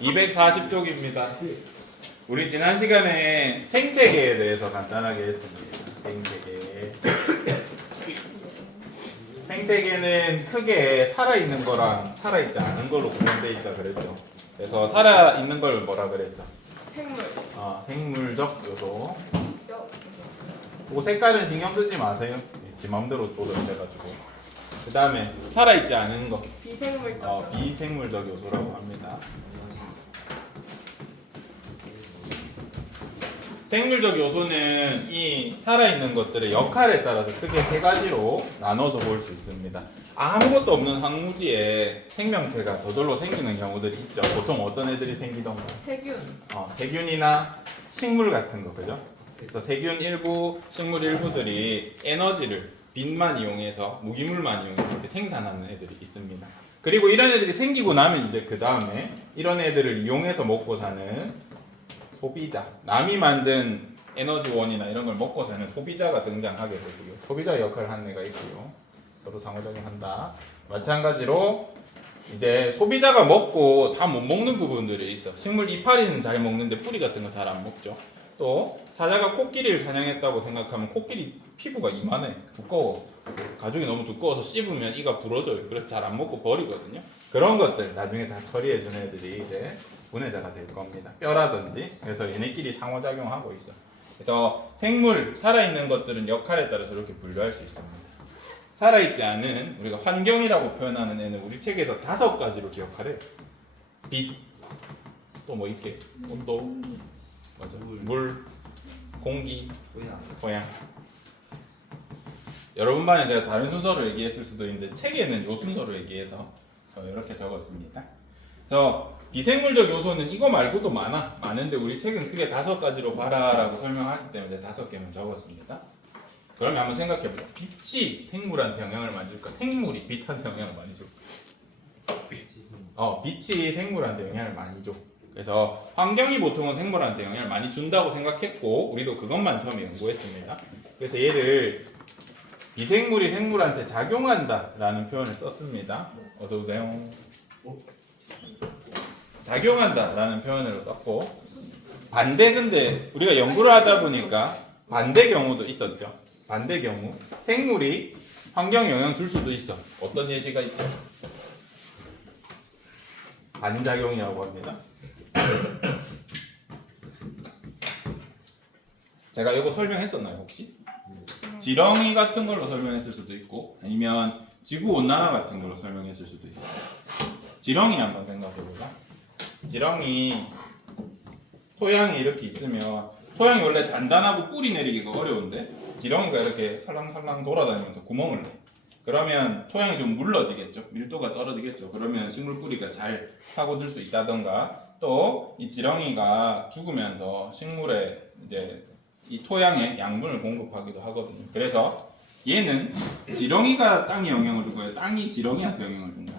240쪽입니다. 우리 지난 시간에 생태계에 대해서 간단하게 했습니다. 생태계. 생태계는 크게 살아있는 거랑 살아있지 않은 걸로 구분되어 있다 그랬죠. 그래서 살아있는 걸 뭐라 그랬어? 생물. 생물적 요소. 그 색깔은 신경 쓰지 마세요. 지 맘대로 조절돼가지고. 그 다음에 살아있지 않은 거. 비생물적. 비생물적 요소라고 합니다. 생물적 요소는 이 살아있는 것들의 역할에 따라서 크게 세 가지로 나눠서 볼 수 있습니다. 아무것도 없는 황무지에 생명체가 저절로 생기는 경우들이 있죠. 보통 어떤 애들이 생기던가? 세균. 세균이나 식물 같은 거, 그죠? 그래서 세균 일부, 식물 일부들이 에너지를 빛만 이용해서, 무기물만 이용해서 이렇게 생산하는 애들이 있습니다. 그리고 이런 애들이 생기고 나면 이제 그 다음에 이런 애들을 이용해서 먹고 사는 소비자, 남이 만든 에너지원이나 이런 걸 먹고 사는 소비자가 등장하게 되고요. 소비자 역할을 하는 애가 있고요. 서로 상호작용한다. 마찬가지로 이제 소비자가 먹고 다 못 먹는 부분들이 있어. 식물 이파리는 잘 먹는데 뿌리 같은 거 잘 안 먹죠. 또 사자가 코끼리를 사냥했다고 생각하면 코끼리 피부가 이만해. 두꺼워. 가죽이 너무 두꺼워서 씹으면 이가 부러져요. 그래서 잘 안 먹고 버리거든요. 그런 것들 나중에 다 처리해주는 애들이 이제 분해자가 될 겁니다. 뼈라든지. 그래서 얘네끼리 상호작용하고 있어. 그래서 생물, 살아있는 것들은 역할에 따라서 이렇게 분류할 수 있습니다. 살아있지 않은 우리가 환경이라고 표현하는 애는 우리 책에서 5가지로 기억하래요. 빛, 또 뭐 있게? 온도, 맞아. 물, 공기, 토양. 여러분 반에 제가 다른 순서로 얘기했을 수도 있는데 책에는 요 순서로 얘기해서 이렇게 적었습니다. 그래서 비생물적 요소는 이거 말고도 많은데 우리 책은 크게 5가지로 봐라라고 설명하기 때문에 5개만 적었습니다. 그러면 한번 생각해보자. 빛이 생물한테 영향을 많이 줄까? 생물이 빛한테 영향을 많이 줄까? 빛이 생물한테 영향을 많이 줘. 그래서 환경이 보통은 생물한테 영향을 많이 준다고 생각했고 우리도 그것만 처음에 연구했습니다. 그래서 얘를 비생물이 생물한테 작용한다 라는 표현을 썼습니다. 어서오세요. 작용한다 라는 표현으로 썼고 반대, 근데 우리가 연구를 하다 보니까 반대 경우도 있었죠. 반대 경우 생물이 환경에 영향 줄 수도 있어. 어떤 예시가 있죠? 반작용이라고 합니다. 제가 이거 설명했었나요 혹시? 지렁이 같은 걸로 설명했을 수도 있고 아니면 지구온난화 같은 걸로 설명했을 수도 있어요. 지렁이 한번 생각해보자. 지렁이 토양이 이렇게 있으면 토양이 원래 단단하고 뿌리 내리기가 어려운데 지렁이가 이렇게 살랑살랑 돌아다니면서 구멍을 내. 그러면 토양이 좀 물러지겠죠. 밀도가 떨어지겠죠. 그러면 식물 뿌리가 잘 파고들 수 있다던가 또 이 지렁이가 죽으면서 식물에 이제 이 토양에 양분을 공급하기도 하거든요. 그래서 얘는 지렁이가 땅에 영향을 주고요. 땅이 지렁이한테 영향을 준 거야.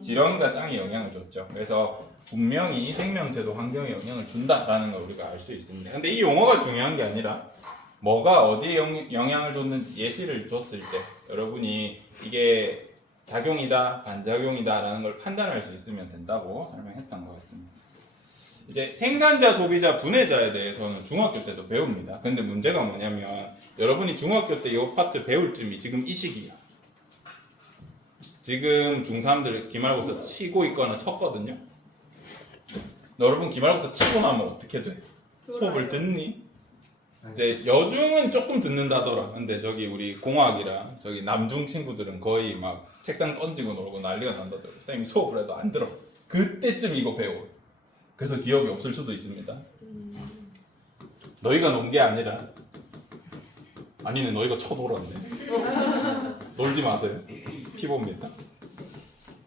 지렁이가 땅에 영향을 줬죠. 그래서 분명히 생명체도 환경에 영향을 준다라는 걸 우리가 알 수 있습니다. 근데 이 용어가 중요한 게 아니라 뭐가 어디에 영향을 줬는지 예시를 줬을 때 여러분이 이게 작용이다, 반작용이다 라는 걸 판단할 수 있으면 된다고 설명했던 것 같습니다. 이제 생산자, 소비자, 분해자에 대해서는 중학교 때도 배웁니다. 근데 문제가 뭐냐면 여러분이 중학교 때 이 파트 배울 쯤이 지금 이 시기야. 지금 중3들 기말고사 치고 있거나 쳤거든요. 여러분 기말고사 치고 나면 어떻게 돼? 수업을 듣니? 이제 여중은 조금 듣는다더라. 근데 저기 우리 공학이랑 저기 남중 친구들은 거의 막 책상 던지고 놀고 난리가 난다더라. 선생님이 수업을 해도 안 들어. 그때쯤 이거 배워. 그래서 기억이 없을 수도 있습니다. 너희가 논 게 아니라 아니네 너희가 쳐놀았네. 놀지 마세요. 피봅니다.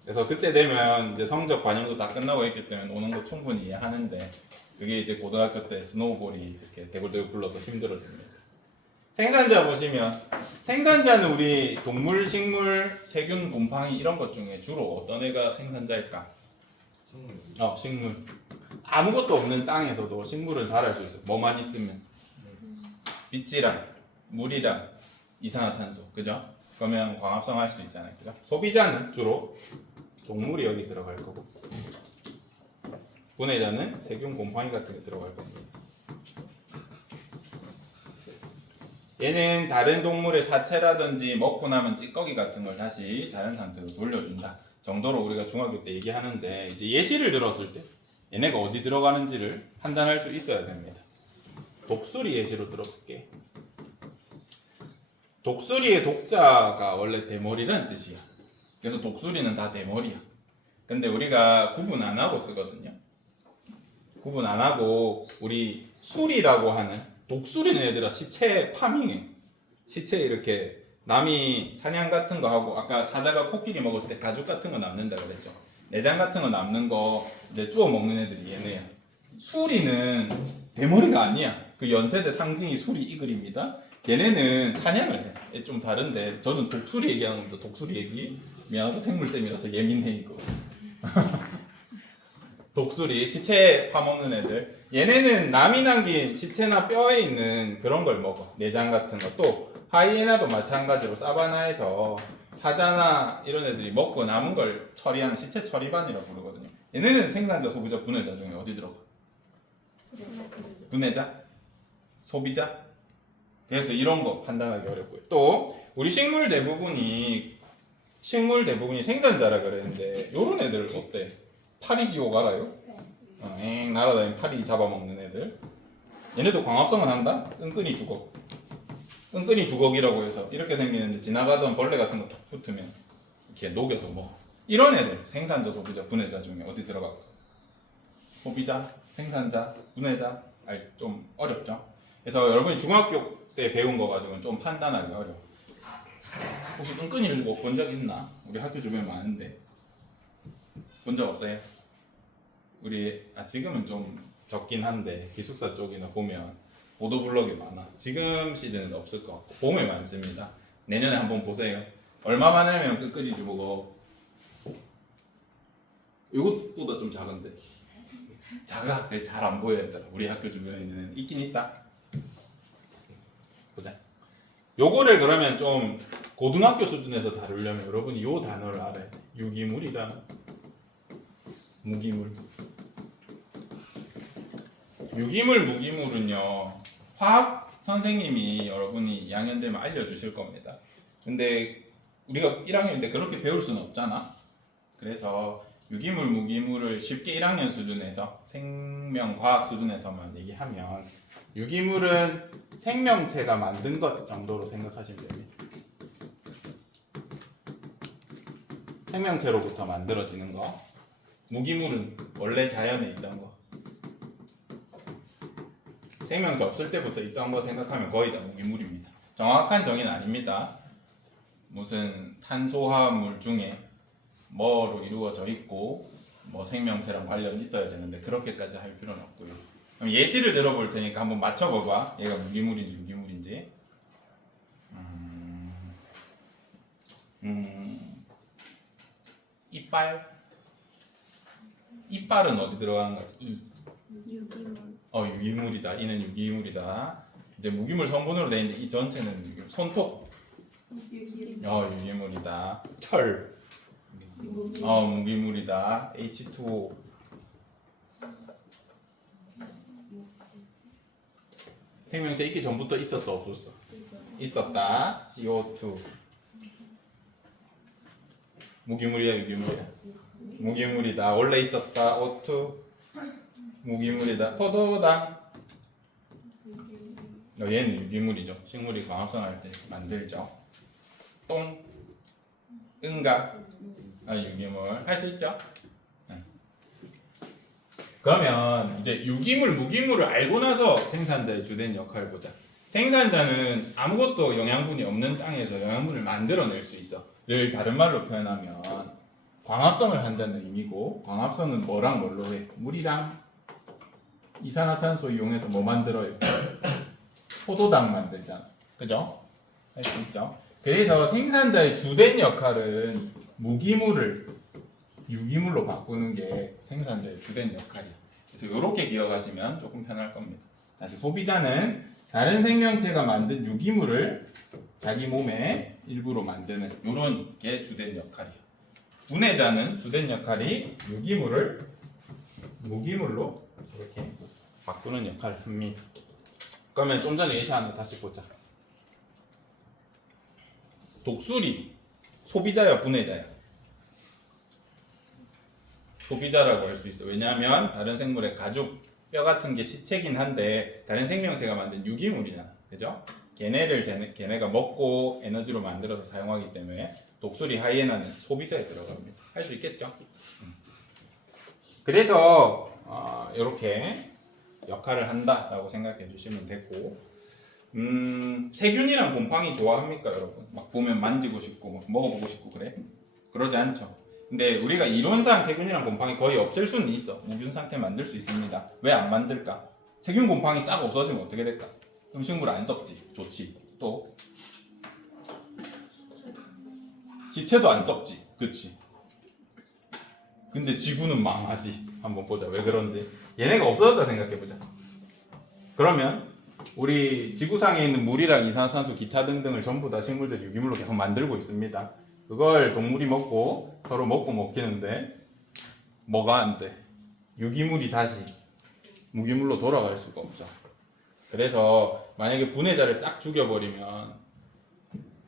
그래서 그때 되면 이제 성적 반영도 다 끝나고 있기 때문에 노는 거 충분히 이해하는데 그게 이제 고등학교 때 스노우볼이 이렇게 대굴대굴 굴러서 힘들어집니다. 생산자 보시면 생산자는 우리 동물, 식물, 세균, 곰팡이 이런 것 중에 주로 어떤 애가 생산자일까? 식물. 아무것도 없는 땅에서도 식물은 자랄 수 있어요. 뭐만 있으면. 빛이랑 물이랑 이산화탄소, 그죠? 그러면 광합성 할 수 있잖아요, 그죠? 소비자는 주로 동물이 여기 들어갈 거고 분해자는 세균 곰팡이 같은 게 들어갈 겁니다. 얘는 다른 동물의 사체라든지 먹고 남은 찌꺼기 같은 걸 다시 자연 상태로 돌려준다 정도로 우리가 중학교 때 얘기하는데, 이제 예시를 들었을 때 얘네가 어디 들어가는지를 판단할 수 있어야 됩니다. 독수리 예시로 들어볼게. 독수리의 독자가 원래 대머리라는 뜻이야. 그래서 독수리는 다 대머리야. 근데 우리가 구분 안 하고 쓰거든요. 구분 안 하고 우리 수리라고 하는, 독수리는 얘들아 시체 파밍해. 시체 이렇게 남이 사냥 같은 거 하고, 아까 사자가 코끼리 먹었을 때 가죽 같은 거 남는다 그랬죠. 내장 같은 거 남는 거 이제 주워 먹는 애들이 얘네야. 수리는 대머리가 아니야. 그 연세대 상징이 수리 이글입니다. 걔네는 사냥을 해. 좀 다른데, 저는 독수리 얘기하는 겁니다. 독수리 얘기. 미안하다, 생물쌤이라서 예민해 이거. 독수리, 시체 파먹는 애들. 얘네는 남이 남긴 시체나 뼈에 있는 그런 걸 먹어. 내장 같은 거. 또 하이에나도 마찬가지로 사바나에서 사자나 이런 애들이 먹고 남은 걸 처리하는 시체 처리반이라고 부르거든요. 얘네는 생산자, 소비자, 분해자 중에 어디 들어가? 분해자? 소비자? 그래서 이런 거 판단하기 어렵고요. 또 우리 식물 대부분이 생산자라 그랬는데, 요런 애들 어때? 파리 지옥 알아요? 날아다니는 파리 잡아먹는 애들. 얘네도 광합성은 한다? 끈끈이 주걱. 끈끈이 주걱이라고 해서 이렇게 생기는데, 지나가던 벌레 같은 거 툭 붙으면 이렇게 녹여서 먹어. 이런 애들 생산자, 소비자, 분해자 중에 어디 들어갈까? 소비자, 생산자, 분해자. 좀 어렵죠? 그래서 여러분이 중학교 때 배운 거 가지고는 좀 판단하기 어려워. 혹시 끈끈이를 주고 본 적 있나? 우리 학교 주변에 많은데 본 적 없어요? 우리 지금은 좀 적긴 한데 기숙사 쪽이나 보면 보도블록이 많아. 지금 시즌은 없을 것 같고 봄에 많습니다. 내년에 한번 보세요. 얼마만 하면 끈끈이 주고, 이것보다 좀 작은데 작아. 잘 안 보여 얘들아. 우리 학교 주변에 있는 애는 있긴 있다. 보자. 요거를 그러면 좀 고등학교 수준에서 다루려면 여러분이 요 단어를 알아야 돼. 유기물이랑 무기물. 유기물, 무기물은요, 화학 선생님이 여러분이 2학년 되면 알려주실 겁니다. 근데 우리가 1학년인데 그렇게 배울 수는 없잖아. 그래서 유기물, 무기물을 쉽게 1학년 수준에서, 생명과학 수준에서만 얘기하면, 유기물은 생명체가 만든 것 정도로 생각하시면 됩니다. 생명체로부터 만들어지는 거. 무기물은 원래 자연에 있던 거. 생명체 없을 때부터 있던 거 생각하면 거의 다 무기물입니다. 정확한 정의는 아닙니다. 무슨 탄소화물 중에 뭐로 이루어져 있고 뭐 생명체랑 관련이 있어야 되는데 그렇게까지 할 필요는 없고요. 그럼 예시를 들어볼 테니까 한번 맞춰봐봐. 얘가 무기물인지 유기물인지. 이빨은 어디 들어가는 것 같아? 유기물. 유기물이다. 이는 유기물이다. 이제 무기물 성분으로 되어 있는데 이 전체는 유기물. 손톱. 유기물이다. 철. 무기물이다. H2O. 생명체 있기 전부터 있었어, 없었어? 있었다. CO2. 무기물이야, 유기물이야? 무기물이다. 원래 있었다. O2. 무기물이다. 포도당. 얘는 유기물이죠. 식물이 광합성할 때 만들죠. 똥. 응가. 유기물. 할 수 있죠? 그러면 이제 유기물, 무기물을 알고 나서 생산자의 주된 역할을 보자. 생산자는 아무것도 영양분이 없는 땅에서 영양분을 만들어낼 수 있어. 를 다른 말로 표현하면 광합성을 한다는 의미고, 광합성은 뭐랑 뭘로 해? 물이랑 이산화탄소 이용해서 뭐 만들어요? 포도당 만들잖아. 그죠? 할 수 있죠. 그래서 생산자의 주된 역할은 무기물을 유기물로 바꾸는 게 생산자의 주된 역할이야. 그래서 이렇게 기억하시면 조금 편할 겁니다. 다시, 소비자는 다른 생명체가 만든 유기물을 자기 몸의 일부로 만드는 이런 게 주된 역할이야. 분해자는 주된 역할이 유기물을 무기물로 이렇게 바꾸는 역할을 합니다. 그러면 좀 전에 예시 하나 다시 보자. 독수리 소비자야 분해자야? 소비자라고 할 수 있어. 왜냐하면 다른 생물의 가죽, 뼈 같은 게 시체긴 한데 다른 생명체가 만든 유기물이잖아. 그죠? 걔네가 먹고 에너지로 만들어서 사용하기 때문에 독수리 하이에나는 소비자에 들어갑니다. 할 수 있겠죠? 그래서 이렇게 역할을 한다라고 생각해 주시면 되고, 세균이랑 곰팡이 좋아합니까, 여러분? 막 보면 만지고 싶고 막 먹어보고 싶고 그래? 그러지 않죠. 근데 우리가 이론상 세균이랑 곰팡이 거의 없앨 수는 있어. 무균 상태 만들 수 있습니다. 왜 안 만들까? 세균 곰팡이 싹 없어지면 어떻게 될까? 음식물 안 썩지. 좋지. 또 지체도 안 썩지. 그치? 근데 지구는 망하지. 한번 보자. 왜 그런지. 얘네가 없어졌다 생각해보자. 그러면 우리 지구상에 있는 물이랑 이산화탄소 기타 등등을 전부 다 식물들 유기물로 계속 만들고 있습니다. 그걸 동물이 먹고 서로 먹고 먹히는데 뭐가 안 돼? 유기물이 다시 무기물로 돌아갈 수가 없죠. 그래서 만약에 분해자를 싹 죽여버리면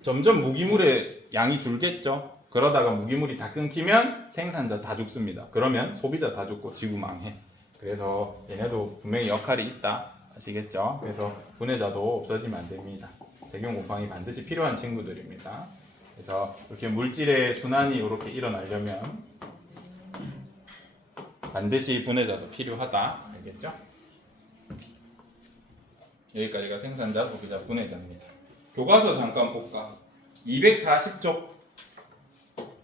점점 무기물의 양이 줄겠죠. 그러다가 무기물이 다 끊기면 생산자 다 죽습니다. 그러면 소비자 다 죽고 지구 망해. 그래서 얘네도 분명히 역할이 있다. 아시겠죠? 그래서 분해자도 없어지면 안 됩니다. 세균 곰팡이 반드시 필요한 친구들입니다. 그래서 이렇게 물질의 순환이 이렇게 일어나려면 반드시 분해자도 필요하다. 알겠죠? 여기까지가 생산자, 소비자, 분해자입니다. 교과서 잠깐 볼까? 240쪽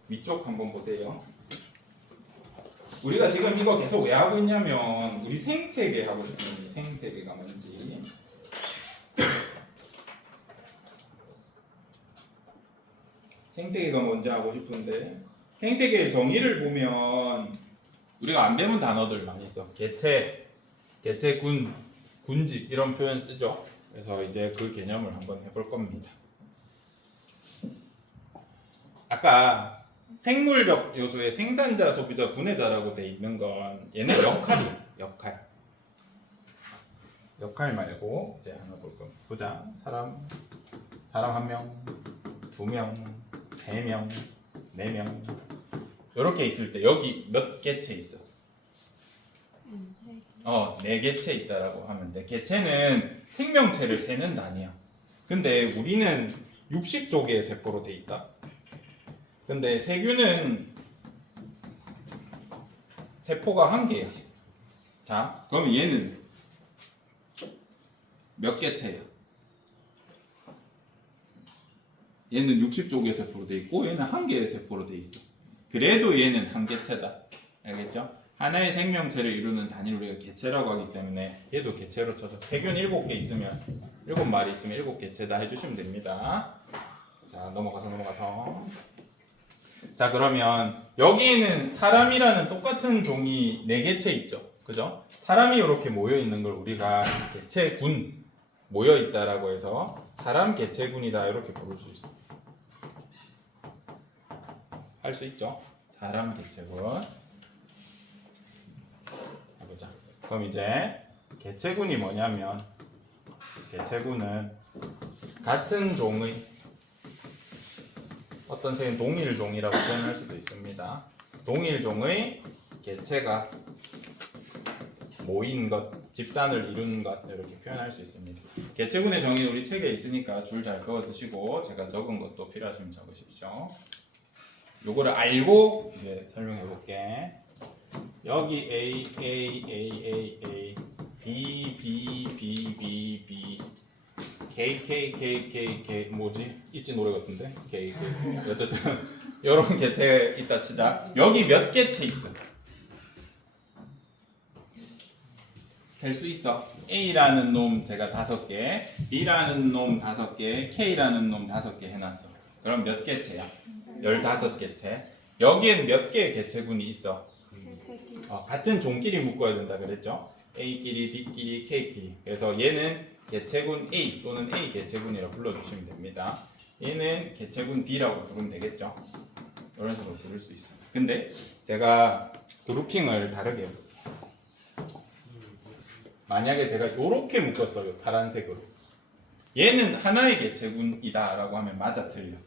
위쪽 한번 보세요. 우리가 지금 이거 계속 왜 하고 있냐면 우리 생태계 하고 싶은데 생태계가 뭔지 생태계가 뭔지 하고 싶은데 생태계의 정의를 보면 우리가 안 배운 단어들 많이 써. 개체, 개체군, 군집 이런 표현 쓰죠. 그래서 이제 그 개념을 한번 해볼 겁니다. 아까 생물적 요소의 생산자, 소비자, 분해자라고 돼 있는 건 얘는 역할이야. 역할 말고 이제 하나 볼 겁니다. 보자. 사람 한 명, 2명, 3명, 4명 이렇게 있을 때 여기 몇 개체 있어? 4개체 있다라고 하면 돼. 개체는 생명체를 세는 단위야. 근데 우리는 60조개의 세포로 돼 있다. 근데 세균은 세포가 1개야. 자, 그러면 얘는 몇 개체야? 얘는 60조개의 세포로 돼 있고 얘는 1개의 세포로 돼 있어. 그래도 얘는 1개체다. 알겠죠? 하나의 생명체를 이루는 단위를 우리가 개체라고 하기 때문에 얘도 개체로 쳐줘. 세균 7개 있으면 7마리 있으면 7개체다 해주시면 됩니다. 자, 넘어가서 자, 그러면 여기에는 사람이라는 똑같은 종이 4개체 있죠. 그죠? 사람이 이렇게 모여 있는 걸 우리가 개체군 모여 있다라고 해서 사람 개체군이다 이렇게 부를 수 있어. 할 수 있죠. 사람 개체군. 해보자. 그럼 이제 개체군이 뭐냐면 개체군은 같은 종의 어떤 새는 동일종이라고 표현할 수도 있습니다. 동일종의 개체가 모인 것, 집단을 이룬 것 이렇게 표현할 수 있습니다. 개체군의 정의는 우리 책에 있으니까 줄 잘 그어 두시고 제가 적은 것도 필요하시면 적으십시오. 요거를 알고 이제 설명해 볼게. 여기 A, B, K 뭐지? 있지 노래 같은데? K. 어쨌든 이런 개체 있다 치자. 여기 몇 개체 있어? 셀 수 있어. A라는 놈 제가 5개, B라는 놈 5개, K라는 놈 5개 해놨어. 그럼 몇 개체야? 15개체. 여기엔 몇 개의 개체군이 있어? 같은 종끼리 묶어야 된다 그랬죠? A끼리, B끼리, K끼리. 그래서 얘는 개체군 A 또는 A 개체군이라고 불러주시면 됩니다. 얘는 개체군 B라고 부르면 되겠죠? 이런 식으로 부를 수 있어요. 근데 제가 그룹핑을 다르게 해볼게요. 만약에 제가 이렇게 묶었어요. 파란색으로. 얘는 하나의 개체군이다 라고 하면 맞아 틀려.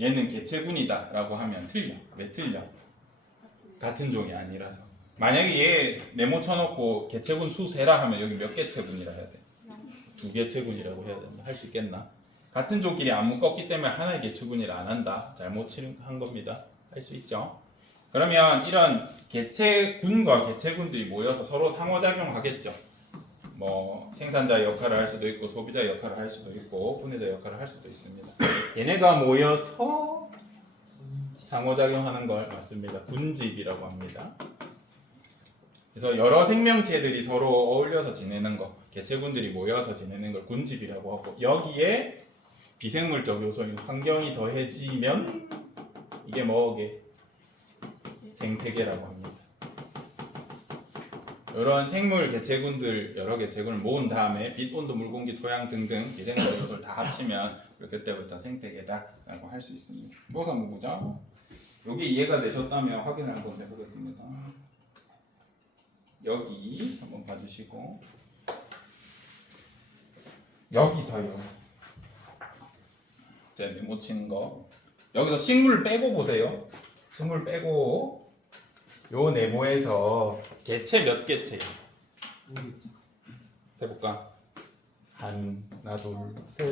얘는 개체군이다 라고 하면 틀려. 왜 틀려? 같은 종이 아니라서. 만약에 얘 네모 쳐놓고 개체군 수 세라 하면 여기 몇 개체군이라 해야 돼? 2개체군이라고 해야 된다. 할 수 있겠나? 같은 종끼리 안 묶었기 때문에 하나의 개체군이라 안 한다. 잘못 한 겁니다. 할 수 있죠. 그러면 이런 개체군과 개체군들이 모여서 서로 상호작용하겠죠. 뭐 생산자 역할을 할 수도 있고 소비자 역할을 할 수도 있고 분해자 역할을 할 수도 있습니다. 얘네가 모여서 상호작용하는 걸 맞습니다. 군집이라고 합니다. 그래서 여러 생명체들이 서로 어울려서 지내는 거, 개체군들이 모여서 지내는 걸 군집이라고 하고 여기에 비생물적 요소인 환경이 더해지면 이게 뭐게? 생태계라고 합니다. 이런 생물 개체군들 여러 개체군을 모은 다음에 빛, 온도, 물, 공기, 토양 등등 비생물 요소를 다 합치면 그때부터 생태계다라고 할 수 있습니다. 이것을 한번 보자. 여기 이해가 되셨다면 확인을 한번 해보겠습니다. 여기 한번 봐주시고 여기서요. 제가 네모 치는 거 여기서 식물 빼고 보세요. 식물 빼고 요 네모에서 개체 몇 개체요? 세볼까? 하나, 둘, 셋,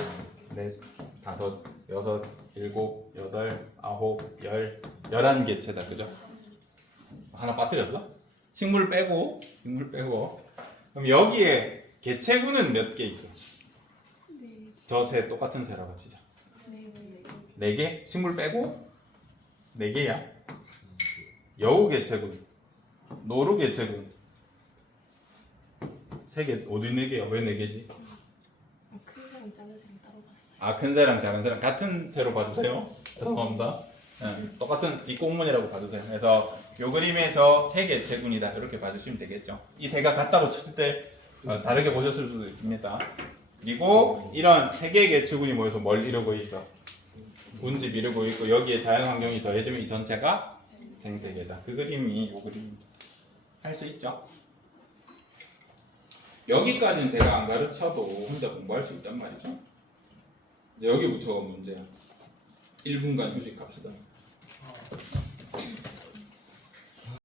넷, 다섯, 여섯, 일곱, 여덟, 아홉, 열, 11개체다. 그죠? 하나 빠뜨렸어? 식물 빼고 그럼 여기에 개체군은 몇 개 있어? 저 세 똑같은 세라고 치자. 4개? 식물 빼고 4개야. 여우 개체군, 노루 개체군 3개. 어디 4개야? 왜 4개지? 큰 사람 작은 사람 따로 봤어요. 아, 큰 새랑 작은 새랑 같은 새로 봐주세요. 죄송합니다. 똑같은 뒷공문이라고 봐주세요. 그래서 요 그림에서 3개체군이다 이렇게 봐주시면 되겠죠. 이 새가 같다고 칠 때 다르게 보셨을 수도 있습니다. 그리고 이런 3개의 개체군이 모여서 뭘 이루고 있어? 군집 이루고 있고 여기에 자연환경이 더해지면 이 전체가 생태계다. 그 그림이 요 그림입니다. 할 수 있죠? 여기까지는 제가 안 가르쳐도 혼자 공부할 수 있단 말이죠. 이제 여기부터가 문제야. 1분간 휴식합시다.